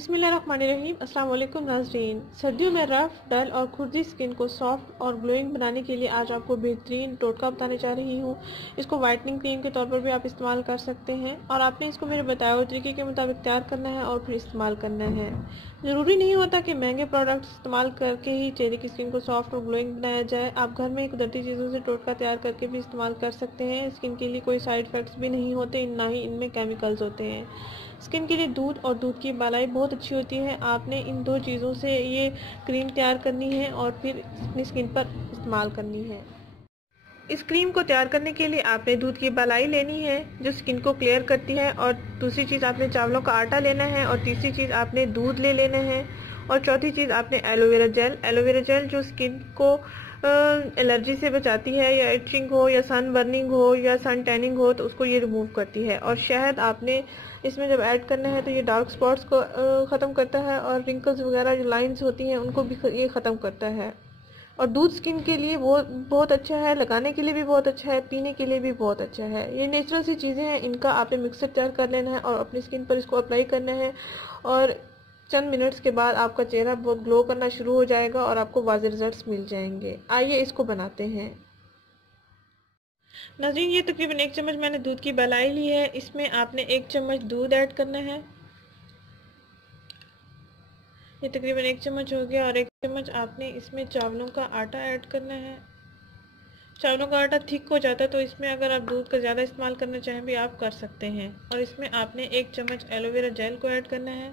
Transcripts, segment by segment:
बिस्मिल्लाहिर्रहमानिर्रहीम। अस्सलाम वालेकुम नाज़रीन। सर्दियों में रफ़, डल और खुरदी स्किन को सॉफ्ट और ग्लोइंग बनाने के लिए आज आपको बेहतरीन टोटका बताने जा रही हूँ। इसको वाइटनिंग क्रीम के तौर पर भी आप इस्तेमाल कर सकते हैं और आपने इसको मेरे बताए हुए तरीके के मुताबिक तैयार करना है और फिर इस्तेमाल करना है। ज़रूरी नहीं होता कि महंगे प्रोडक्ट्स इस्तेमाल करके ही चेहरे की स्किन को सॉफ्ट और ग्लोइंग बनाया जाए। आप घर में कुदरती चीज़ों से टोटका तैयार करके भी इस्तेमाल कर सकते हैं। स्किन के लिए कोई साइड इफ़ेक्ट्स भी नहीं होते, ना ही इनमें केमिकल्स होते हैं। स्किन के लिए दूध और दूध की मलाई बहुत अच्छी होती है। आपने इन दो चीज़ों से ये क्रीम तैयार करनी है और फिर अपनी स्किन पर इस्तेमाल करनी है। इस क्रीम को तैयार करने के लिए आपने दूध की मलाई लेनी है जो स्किन को क्लियर करती है, और दूसरी चीज़ आपने चावलों का आटा लेना है, और तीसरी चीज़ आपने दूध ले लेना है, और चौथी चीज़ आपने एलोवेरा जेल। एलोवेरा जेल जो स्किन को एलर्जी से बचाती है, या इचिंग हो या सन बर्निंग हो या सन टैनिंग हो तो उसको ये रिमूव करती है। और शहद आपने इसमें जब ऐड करना है तो ये डार्क स्पॉट्स को ख़त्म करता है, और रिंकल्स वगैरह जो लाइंस होती हैं उनको भी ये ख़त्म करता है। और दूध स्किन के लिए बहुत अच्छा है, लगाने के लिए भी बहुत अच्छा है, पीने के लिए भी बहुत अच्छा है। ये नेचुरल सी चीज़ें हैं, इनका आपने मिक्सर तैयार कर लेना है और अपनी स्किन पर इसको अप्लाई करना है, और चंद मिनट्स के बाद आपका चेहरा बहुत ग्लो करना शुरू हो जाएगा और आपको वाज़ेह रिजल्ट्स मिल जाएंगे। आइए इसको बनाते हैं। नाज़रीन, ये तकरीबन 1 चम्मच मैंने दूध की मलाई ली है। इसमें आपने 1 चम्मच दूध ऐड करना है। ये तकरीबन 1 चम्मच हो गया। और 1 चम्मच आपने इसमें चावलों का आटा ऐड करना है। चावलों का आटा थिक हो जाता है तो इसमें अगर आप दूध का ज़्यादा इस्तेमाल करना चाहें भी आप कर सकते हैं। और इसमें आपने 1 चम्मच एलोवेरा जेल को ऐड करना है।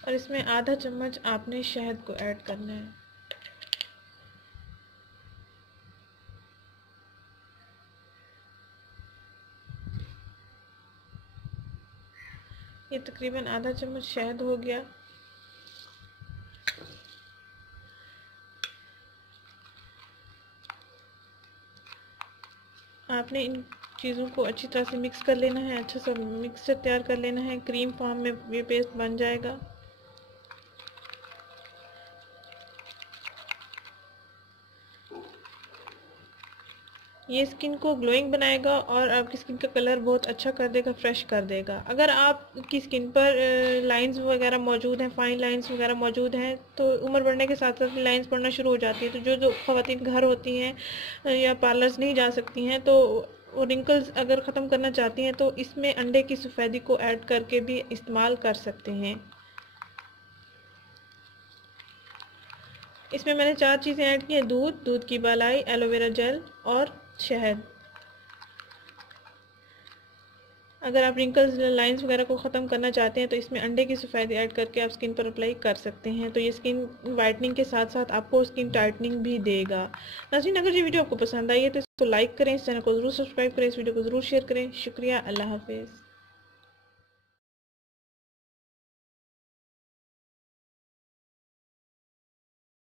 और इसमें आधा चम्मच आपने शहद को ऐड करना है। ये तकरीबन आधा चम्मच शहद हो गया। आपने इन चीज़ों को अच्छी तरह से मिक्स कर लेना है, अच्छा सा मिक्सचर तैयार कर लेना है। क्रीम फॉर्म में ये पेस्ट बन जाएगा। ये स्किन को ग्लोइंग बनाएगा और आपकी स्किन का कलर बहुत अच्छा कर देगा, फ्रेश कर देगा। अगर आपकी स्किन पर लाइंस वगैरह मौजूद हैं, फाइन लाइंस वगैरह मौजूद हैं, तो उम्र बढ़ने के साथ साथ लाइंस पड़ना शुरू हो जाती है। तो जो ख़वातीन घर होती हैं या पार्लर्स नहीं जा सकती हैं, तो वो रिंकल्स अगर ख़त्म करना चाहती हैं तो इसमें अंडे की सफ़ेदी को ऐड करके भी इस्तेमाल कर सकते हैं। इसमें मैंने 4 चीज़ें ऐड की हैं: दूध, दूध की मलाई, एलोवेरा जेल और शहद। अगर आप रिंकल्स लाइंस वगैरह को ख़त्म करना चाहते हैं तो इसमें अंडे की सफ़ेदी ऐड करके आप स्किन पर अप्लाई कर सकते हैं। तो ये स्किन वाइटनिंग के साथ साथ आपको स्किन टाइटनिंग भी देगा। नाज़रीन, अगर ये वीडियो आपको पसंद आई है तो इसको लाइक करें, इस चैनल को ज़रूर सब्सक्राइब करें, इस वीडियो को ज़रूर शेयर करें। शुक्रिया। अल्लाह हाफिज़।